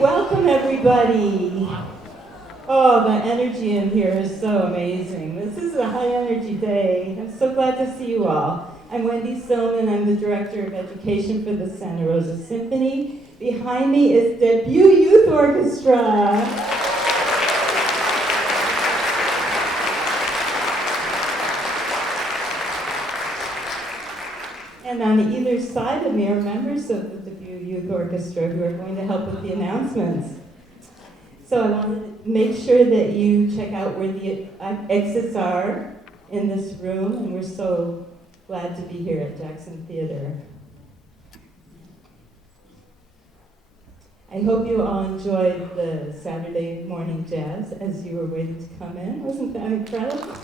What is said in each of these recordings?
welcome everybody. Oh, the energy in here is so amazing. This is a high energy day. I'm so glad to see you all. I'm Wendy Silman. I'm the Director of Education for the Santa Rosa Symphony. Behind me is Debut Youth Orchestra. And on either side of me are members of the Debut Youth Orchestra who are going to help with the announcements. So I wanted to make sure that you check out where the exits are in this room, and we're so glad to be here at Jackson Theater. I hope you all enjoyed the Saturday morning jazz as you were waiting to come in. Wasn't that incredible?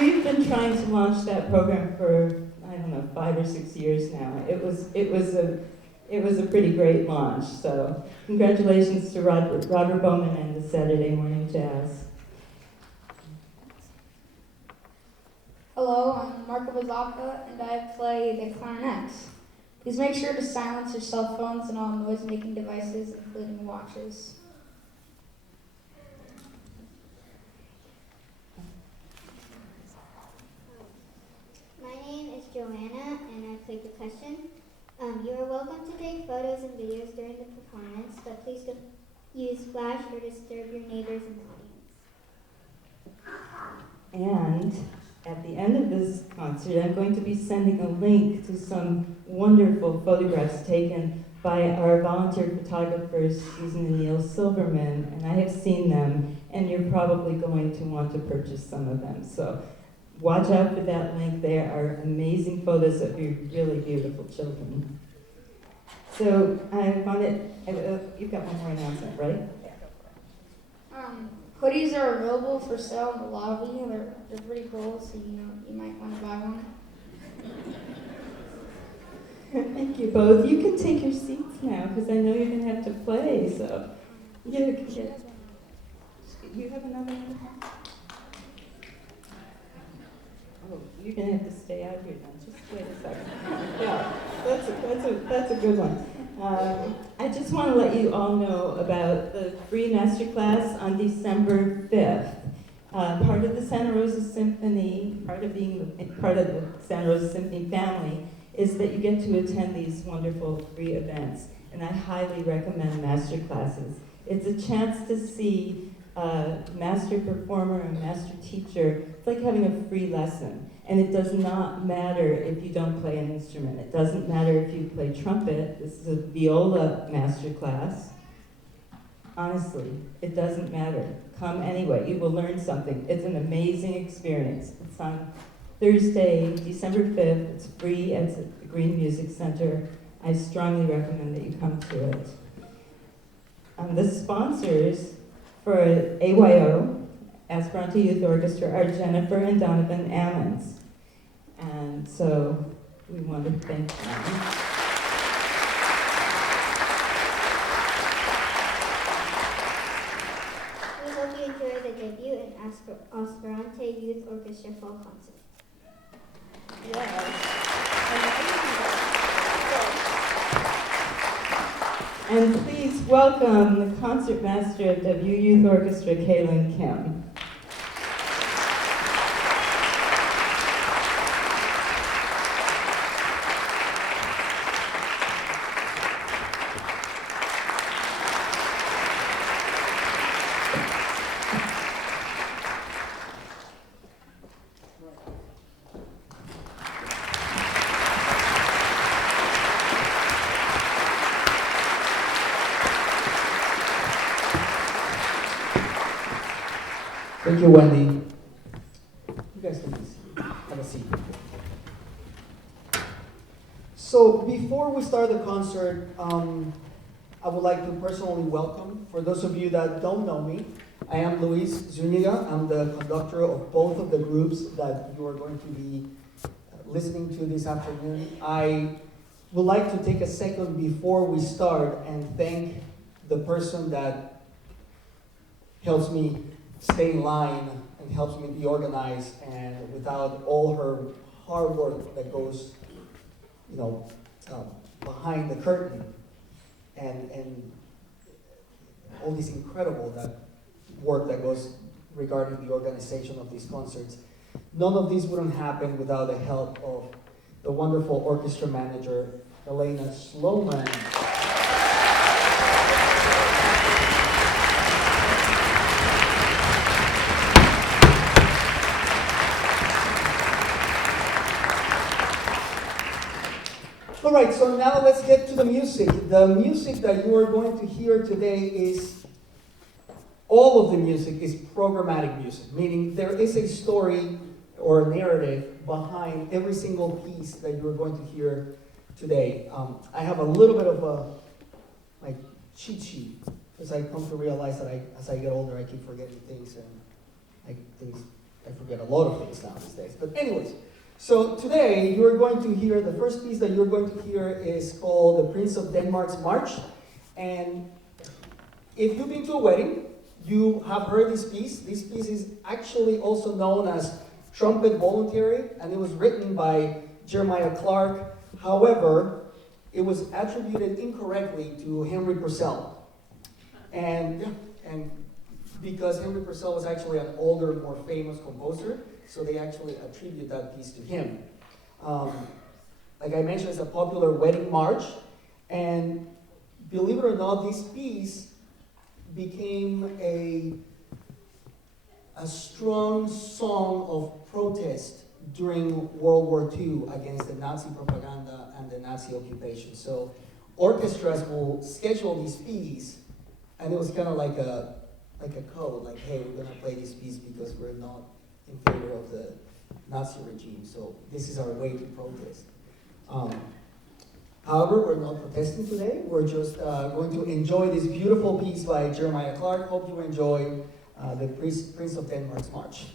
We've been trying to launch that program for, I don't know, 5 or 6 years now. It was a pretty great launch. So congratulations to Robert Bowman and the Saturday Morning Jazz. Hello, I'm Marco Bazaka, and I play the clarinet. Please make sure to silence your cell phones and all noise-making devices, including watches. My name is Joanna, and I play percussion. You are welcome to take photos and videos during the performance, but please don't use flash or disturb your neighbors in the audience. And at the end of this concert, I'm going to be sending a link to some wonderful photographs taken by our volunteer photographers, Susan and Neil Silverman, and I have seen them, and you're probably going to want to purchase some of them. So watch out for that link. They are amazing photos of your really beautiful children. So you've got one more announcement, right? Hoodies are available for sale in the lobby. They're pretty cool, so you might want to buy one. Thank you both. You can take your seats now because I know you're going to have to play. So you have another one? Oh, you're going to have to stay out here now. Just wait a second. Yeah, that's a good one. I just want to let you all know about the free masterclass on December 5th. Part of the Santa Rosa Symphony, part of the Santa Rosa Symphony family, is that you get to attend these wonderful free events. And I highly recommend masterclasses. It's a chance to see a master performer, a master teacher. It's like having a free lesson. And it does not matter if you don't play an instrument. It doesn't matter if you play trumpet. This is a viola masterclass. Honestly, it doesn't matter. Come anyway. You will learn something. It's an amazing experience. It's on Thursday, December 5th. It's free. It's at the Green Music Center. I strongly recommend that you come to it. The sponsors for AYO, Aspirante Youth Orchestra, are Jennifer and Donovan Ammons. And so we want to thank them. We hope you enjoy the debut and Aspirante Youth Orchestra Fall Concert. Yes. And please welcome the concertmaster of Debut Youth Orchestra, Kaylin Kim. Thank you, Wendy. You guys can have a seat. So before we start the concert, I would like to personally welcome, for those of you that don't know me, I am Luis Zuniga. I'm the conductor of both of the groups that you are going to be listening to this afternoon. I would like to take a second before we start and thank the person that helps me stay in line and helps me be organized, and without all her hard work that goes you know, behind the curtain, and all this incredible work that goes regarding the organization of these concerts. None of these wouldn't happen without the help of the wonderful orchestra manager, Elena Sloman. All right, so now let's get to the music. The music that you are going to hear today is, all of the music is programmatic music, meaning there is a story or a narrative behind every single piece that you are going to hear today. I have a little bit of my cheat sheet, because I come to realize that as I get older, I keep forgetting things, and I forget a lot of things now these days. But anyways, so today you're going to hear, the first piece that you're going to hear is called The Prince of Denmark's March. And if you've been to a wedding, you have heard this piece. This piece is actually also known as Trumpet Voluntary, and it was written by Jeremiah Clark. However, it was attributed incorrectly to Henry Purcell. And because Henry Purcell was actually an older, more famous composer, so they actually attribute that piece to him. Like I mentioned, it's a popular wedding march, and believe it or not, this piece became a strong song of protest during World War II against the Nazi propaganda and the Nazi occupation. So orchestras will schedule this piece, and it was kind of like a code, like, hey, we're gonna play this piece because we're not in favor of the Nazi regime. So this is our way to protest. However, we're not protesting today. We're just going to enjoy this beautiful piece by Jeremiah Clark. Hope you enjoy the Prince of Denmark's March.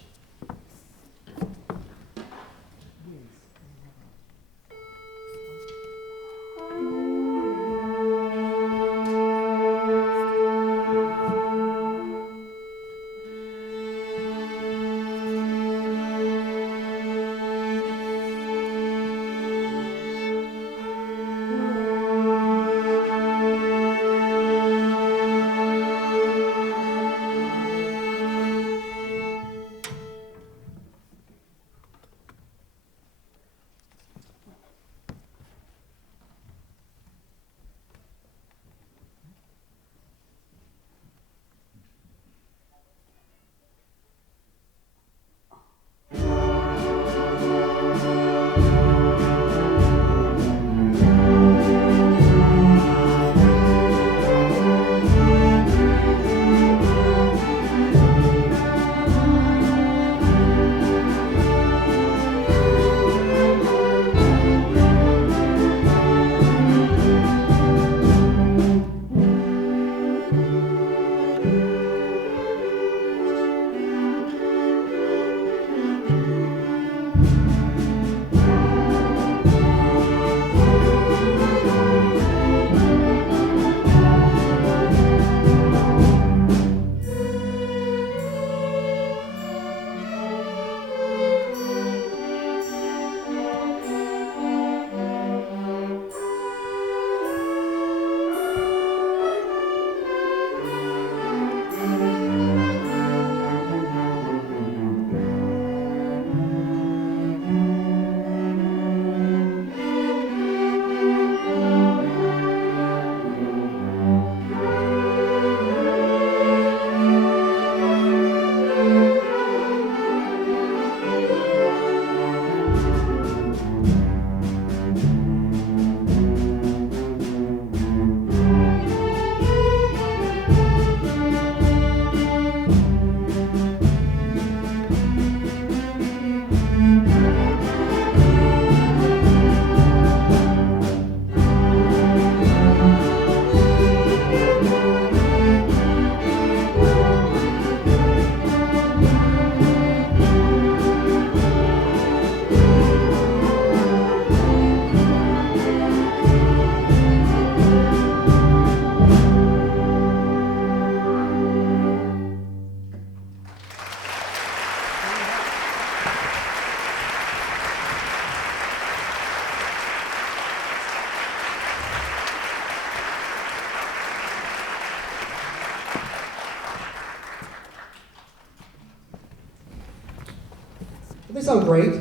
They sound great.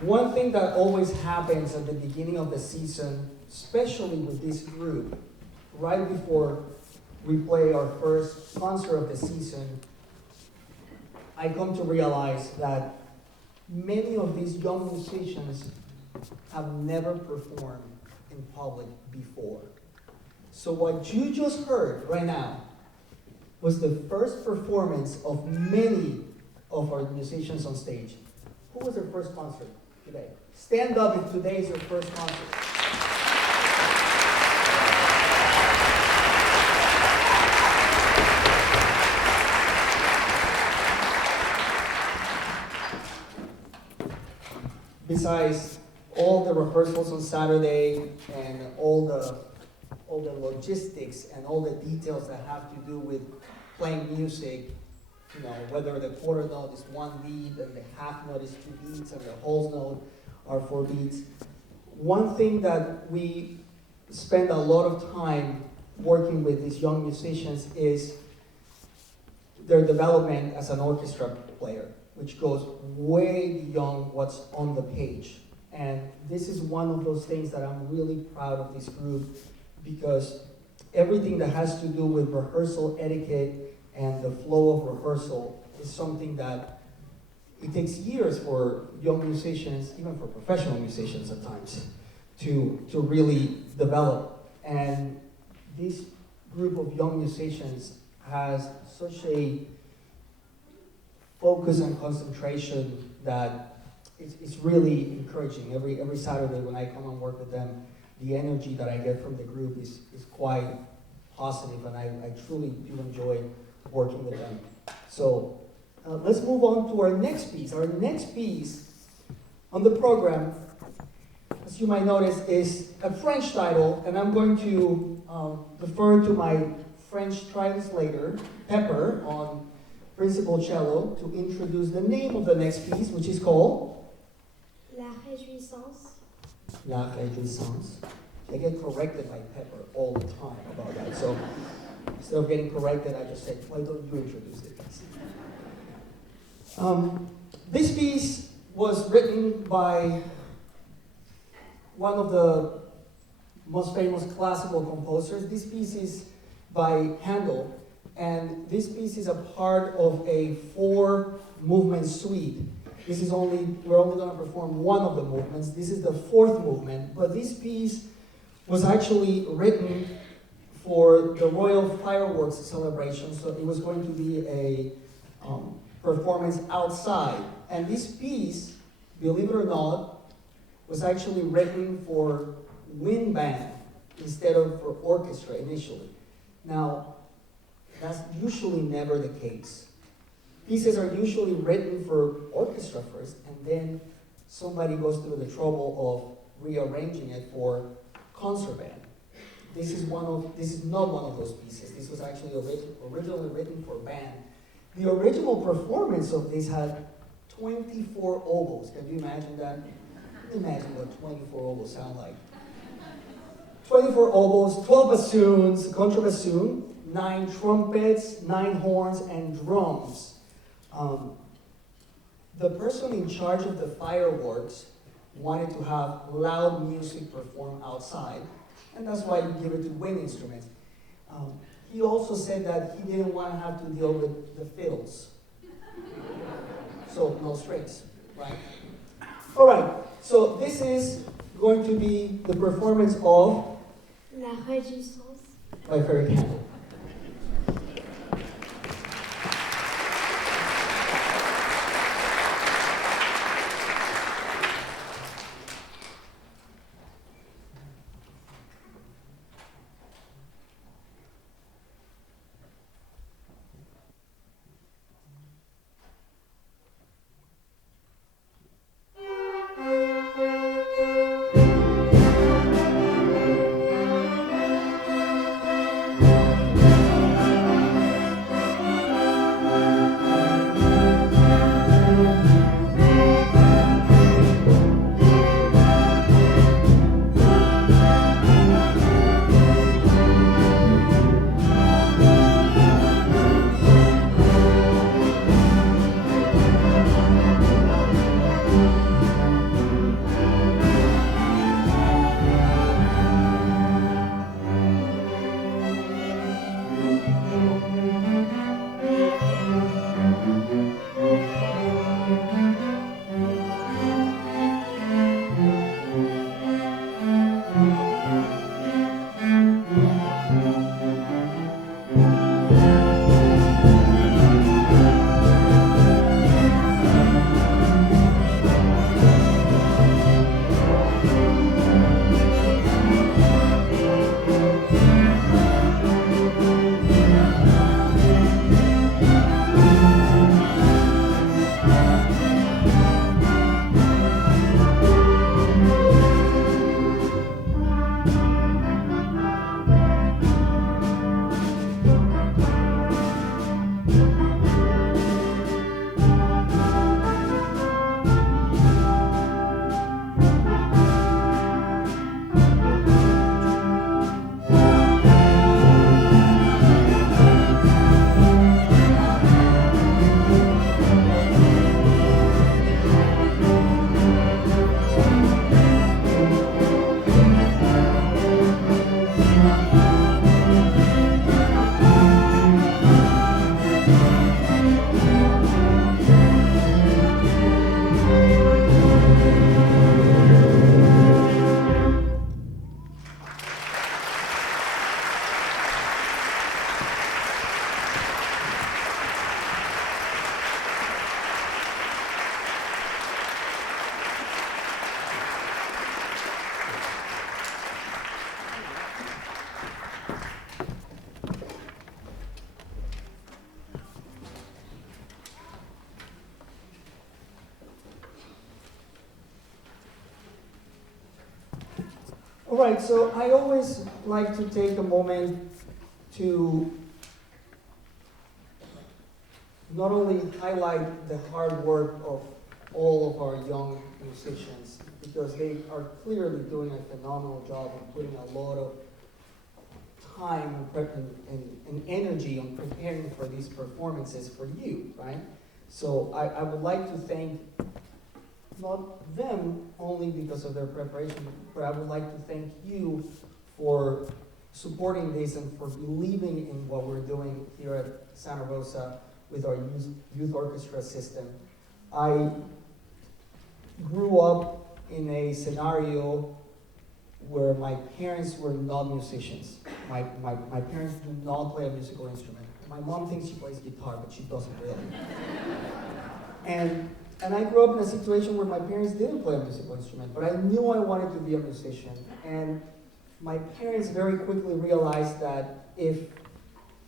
One thing that always happens at the beginning of the season, especially with this group, right before we play our first concert of the season, I come to realize that many of these young musicians have never performed in public before. So what you just heard right now was the first performance of many of our musicians on stage. Who was their first concert today? Stand up if today is your first concert. Besides all the rehearsals on Saturday and all the logistics and all the details that have to do with playing music, you know, whether the quarter note is 1 beat and the half note is 2 beats and the whole note are 4 beats. One thing that we spend a lot of time working with these young musicians is their development as an orchestra player, which goes way beyond what's on the page. And this is one of those things that I'm really proud of this group, because everything that has to do with rehearsal etiquette and the flow of rehearsal is something that it takes years for young musicians, even for professional musicians at times, to really develop. And this group of young musicians has such a focus and concentration that it's really encouraging. Every Saturday when I come and work with them, the energy that I get from the group is quite positive, and I truly do enjoy working with them. So let's move on to our next piece. Our next piece on the program, as you might notice, is a French title, and I'm going to defer to my French translator, Pepper, on principal cello, to introduce the name of the next piece, which is called La Réjouissance. La Réjouissance. I get corrected by Pepper all the time about that. So instead of getting corrected, I just said, why don't you introduce the piece? This piece was written by one of the most famous classical composers. This piece is by Handel, and this piece is a part of a 4-movement suite. We're only going to perform one of the movements. This is the 4th movement, but this piece was actually written for the Royal Fireworks celebration, so it was going to be a performance outside. And this piece, believe it or not, was actually written for wind band instead of for orchestra initially. Now, that's usually never the case. Pieces are usually written for orchestra first, and then somebody goes through the trouble of rearranging it for concert band. This is not one of those pieces. This was actually originally written for band. The original performance of this had 24 oboes. Can you imagine that? Imagine what 24 oboes sound like. 24 oboes, 12 bassoons, contrabassoon, 9 trumpets, 9 horns, and drums. The person in charge of the fireworks wanted to have loud music performed outside, and that's why you give it to wind instruments. He also said that he didn't want to have to deal with the fiddles. So no strings, right? All right, so this is going to be the performance of La Réjouissance. my favorite Handel. All right, so I always like to take a moment to not only highlight the hard work of all of our young musicians, because they are clearly doing a phenomenal job of putting a lot of time and energy on preparing for these performances for you, right? So I would like to thank not them only because of their preparation, but I would like to thank you for supporting this and for believing in what we're doing here at Santa Rosa with our youth orchestra system. I grew up in a scenario where my parents were not musicians. My parents do not play a musical instrument. My mom thinks she plays guitar, but she doesn't really. And I grew up in a situation where my parents didn't play a musical instrument, but I knew I wanted to be a musician. And my parents very quickly realized that if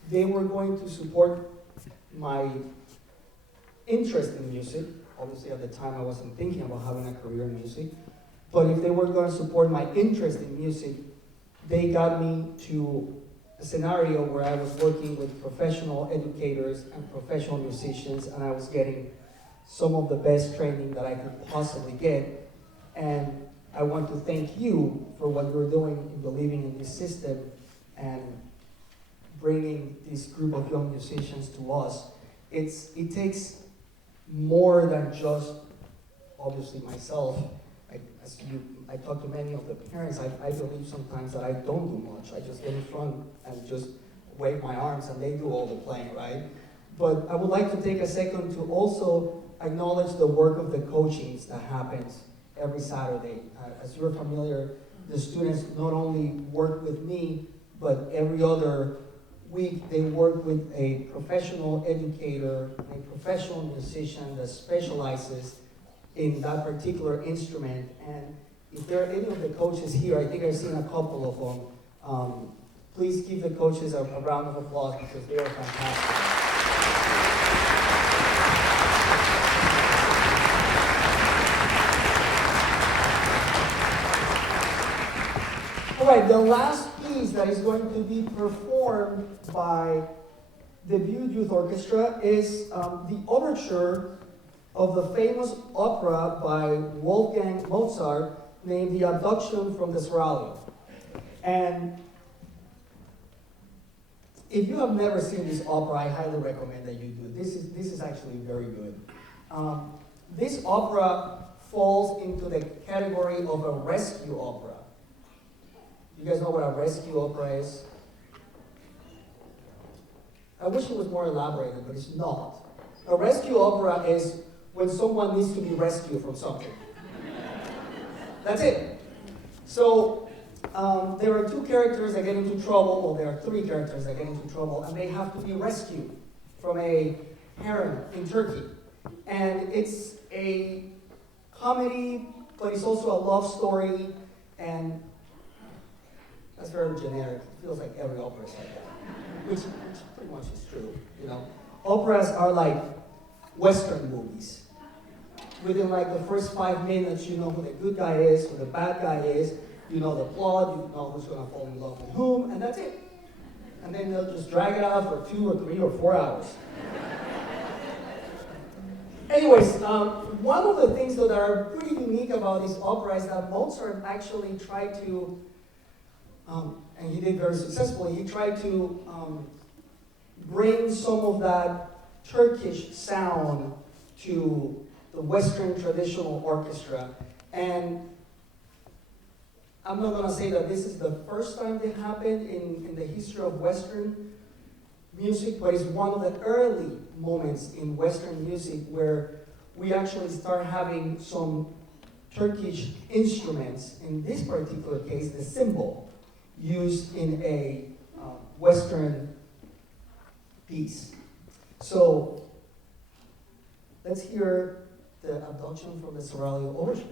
they were going to support my interest in music, obviously at the time I wasn't thinking about having a career in music, but if they were going to support my interest in music, they got me to a scenario where I was working with professional educators and professional musicians, and I was getting some of the best training that I could possibly get. And I want to thank you for what you're doing in believing in this system and bringing this group of young musicians to us. It takes more than just, obviously, myself. I talk to many of the parents. I believe sometimes that I don't do much. I just get in front and just wave my arms and they do all the playing, right? But I would like to take a second to also acknowledge the work of the coachings that happens every Saturday. As you're familiar, the students not only work with me, but every other week they work with a professional educator, a professional musician that specializes in that particular instrument. And if there are any of the coaches here, I think I've seen a couple of them, please give the coaches a round of applause because they are fantastic. All right, the last piece that is going to be performed by the Butte Youth Orchestra is the overture of the famous opera by Wolfgang Mozart named The Abduction from the Seraglio. And if you have never seen this opera, I highly recommend that you do. This is actually very good. This opera falls into the category of a rescue opera. You guys know what a rescue opera is? I wish it was more elaborated, but it's not. A rescue opera is when someone needs to be rescued from something. That's it. So there are two characters that get into trouble, well, there are three characters that get into trouble, and they have to be rescued from a harem in Turkey. And it's a comedy, but it's also a love story, and that's very generic. It feels like every opera is like that, which pretty much is true, you know. Operas are like Western movies. Within like the first 5 minutes, you know who the good guy is, who the bad guy is, you know the plot, you know who's gonna fall in love with whom, and that's it. And then they'll just drag it out for 2 or 3 or 4 hours. Anyways, one of the things that are pretty unique about this opera is that Mozart actually tried to, and he did very successfully, he tried to bring some of that Turkish sound to the Western traditional orchestra. And I'm not going to say that this is the first time that happened in the history of Western music, but it's one of the early moments in Western music where we actually start having some Turkish instruments, in this particular case, the cymbal, used in a Western piece. So let's hear the Abduction from the Seraglio overture.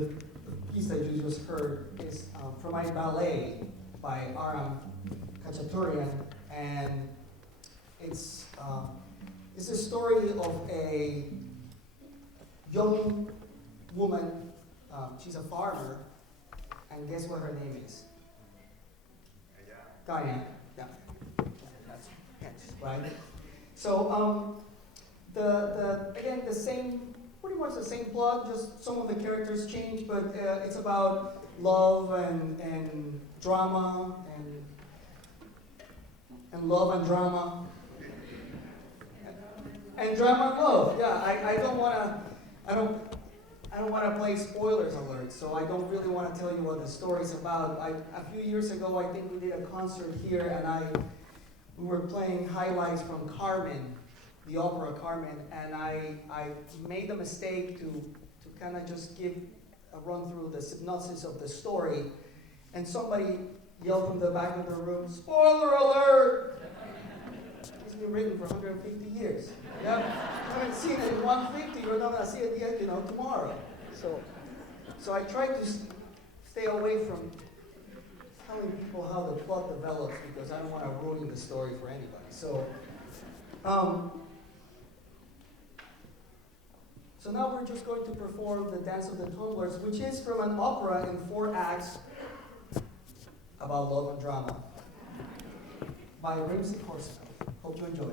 the piece that you just heard is from my ballet by Aram Khachaturian, and it's a story of a young woman. She's a farmer, and guess what her name is? Diane. Yeah, that's hence, right? So again the same, pretty much the same plot, just some of the characters change, but it's about love and drama and love and drama and drama and love. Yeah, I don't want to play spoilers alert, so I don't really want to tell you what the story's about. A few years ago, I think we did a concert here, and we were playing highlights from Carmen, the opera Carmen, and I made the mistake to kind of just give a run through the synopsis of the story, and somebody yelled from the back of the room, "Spoiler alert!" It's been written for 150 years. You haven't seen it in 150, you're not going to see it yet, tomorrow. So I try to stay away from telling people how the plot develops because I don't want to ruin the story for anybody. So now we're just going to perform the Dance of the Tumblers, which is from an opera in 4 acts about love and drama by Rimsky-Korsakov. Hope you enjoy.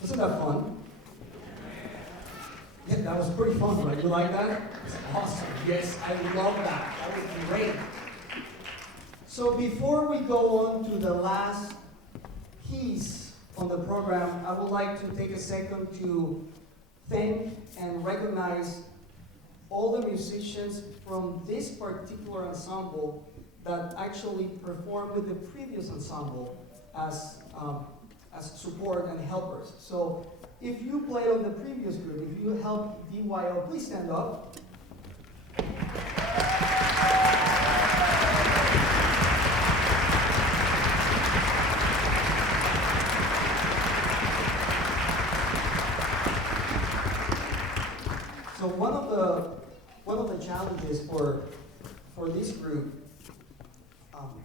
Wasn't that fun? Yeah, that was pretty fun, right? You like that? It's awesome. Yes, I love that. That was great. So before we go on to the last piece on the program, I would like to take a second to thank and recognize all the musicians from this particular ensemble that actually performed with the previous ensemble as support and helpers. So if you played on the previous group, if you helped DYO, please stand up. So one of the challenges for this group,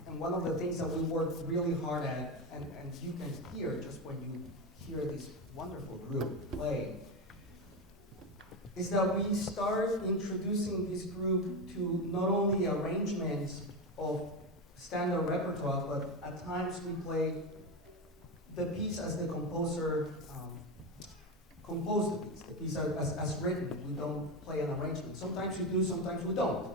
and one of the things that we worked really hard at, and you can hear just when you hear this wonderful group play, is that we start introducing this group to not only arrangements of standard repertoire, but at times we play the piece as the composer composed the piece as written. We don't play an arrangement. Sometimes we do, sometimes we don't.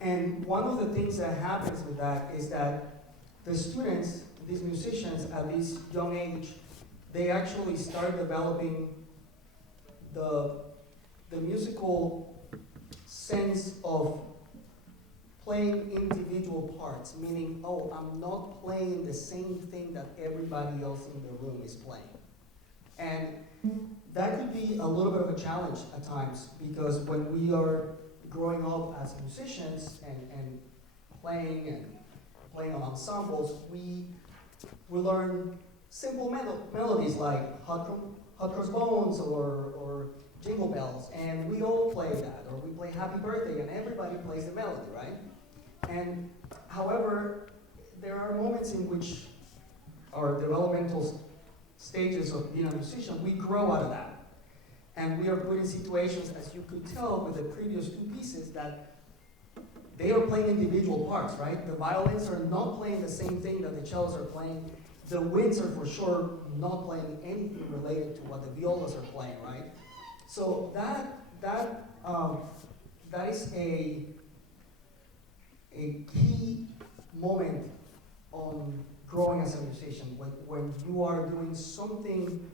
And one of the things that happens with that is that the students, these musicians at this young age, they actually start developing the musical sense of playing individual parts, meaning, oh, I'm not playing the same thing that everybody else in the room is playing. And that could be a little bit of a challenge at times, because when we are growing up as musicians and playing on ensembles, we learn simple melodies like Hot Cross Bones or Jingle Bells, and we all play that, or we play Happy Birthday, and everybody plays the melody, right? And however, there are moments in which our developmental stages of being a musician, we grow out of that. And we are put in situations, as you could tell with the previous two pieces, that they are playing individual parts, right? The violins are not playing the same thing that the cellos are playing. The winds are for sure not playing anything related to what the violas are playing, right? So that is a key moment on growing as a musician, when you are doing something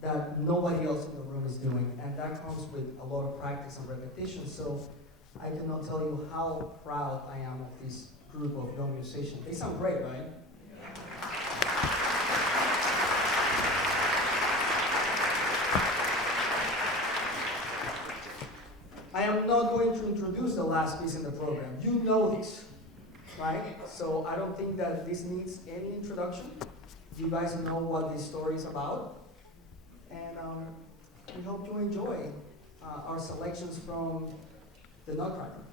that nobody else in the room is doing, and that comes with a lot of practice and repetition. So I cannot tell you how proud I am of this group of young musicians. They sound great, right? I am not going to introduce the last piece in the program. You know this, right? So I don't think that this needs any introduction. You guys know what this story is about. And we hope you enjoy our selections from the Nutcracker.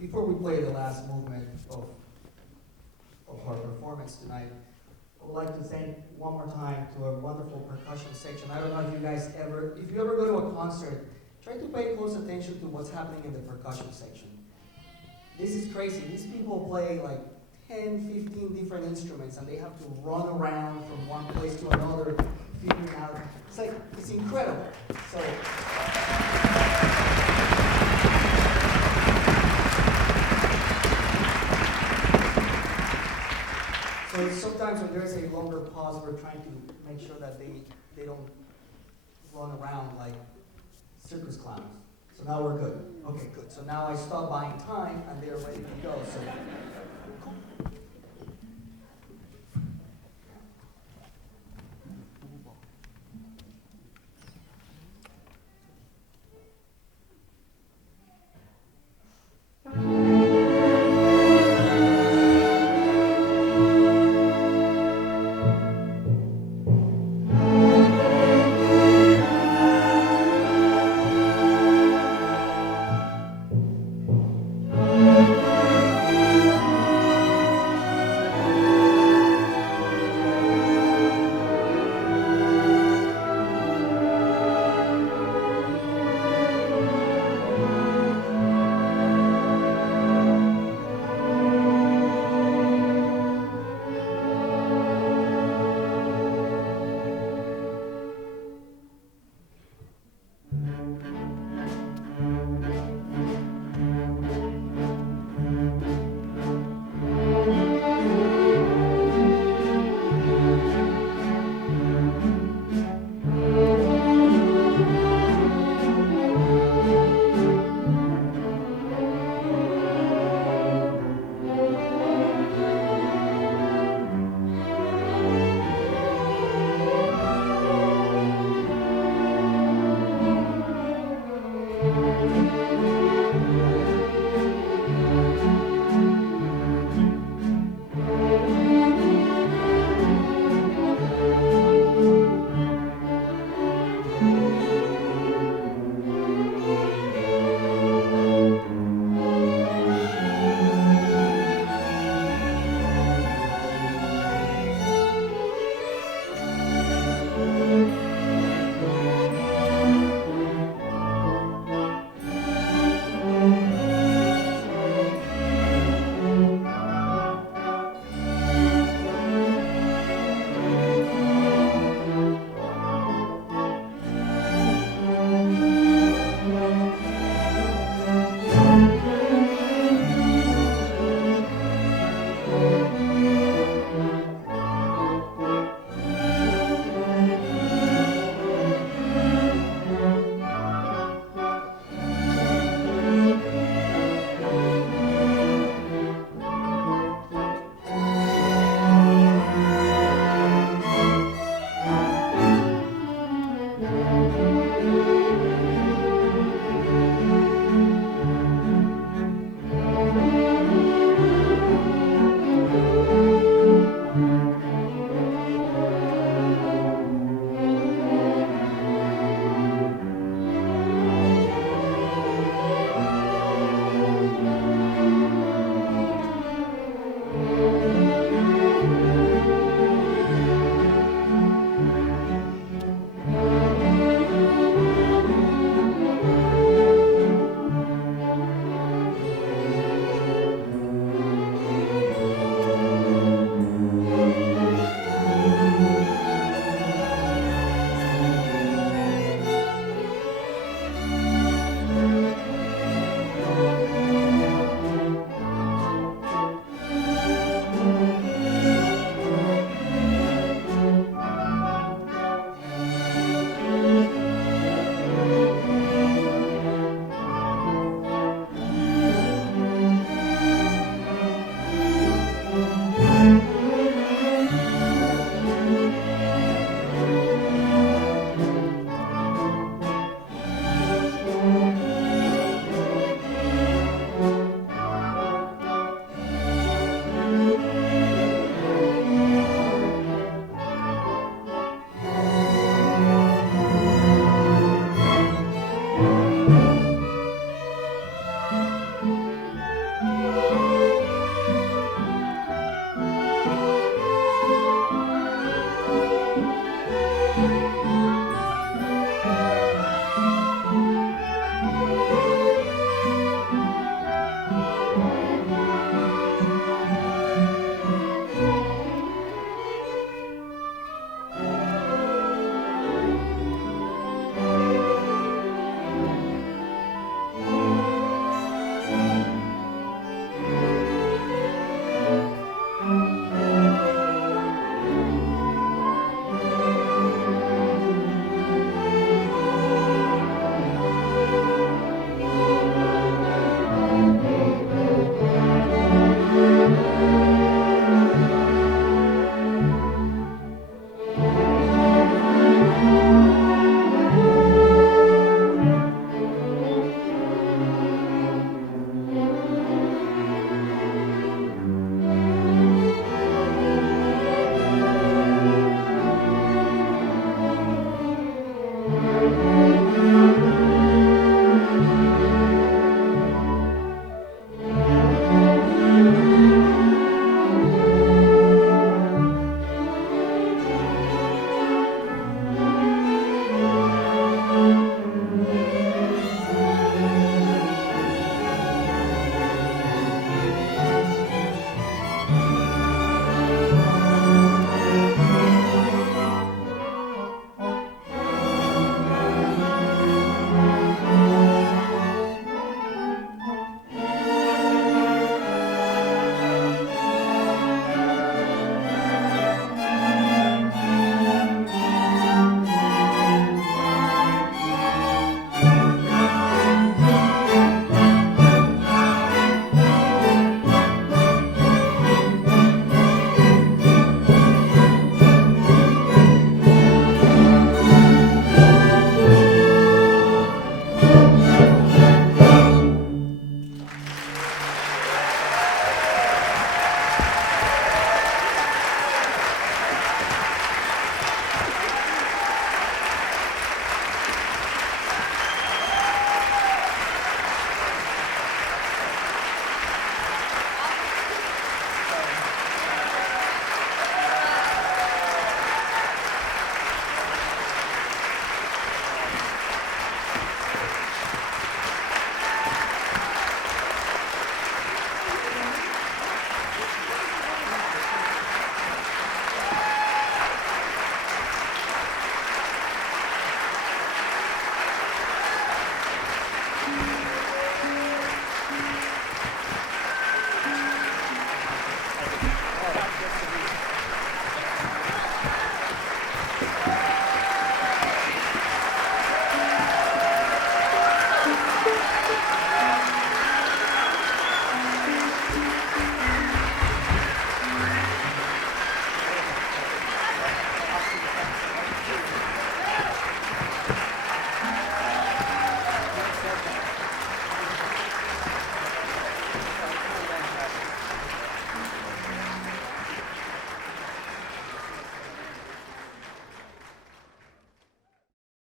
before we play the last movement of our performance tonight, I would like to thank one more time to our wonderful percussion section. I don't know if you guys if you ever go to a concert, try to pay close attention to what's happening in the percussion section. This is crazy. These people play like 10, 15 different instruments, and they have to run around from one place to another, figuring out. It's incredible. So sometimes when there's a longer pause, we're trying to make sure that they don't run around like circus clowns. So now we're good. Okay, good. So now I stop buying time and they're ready to go. So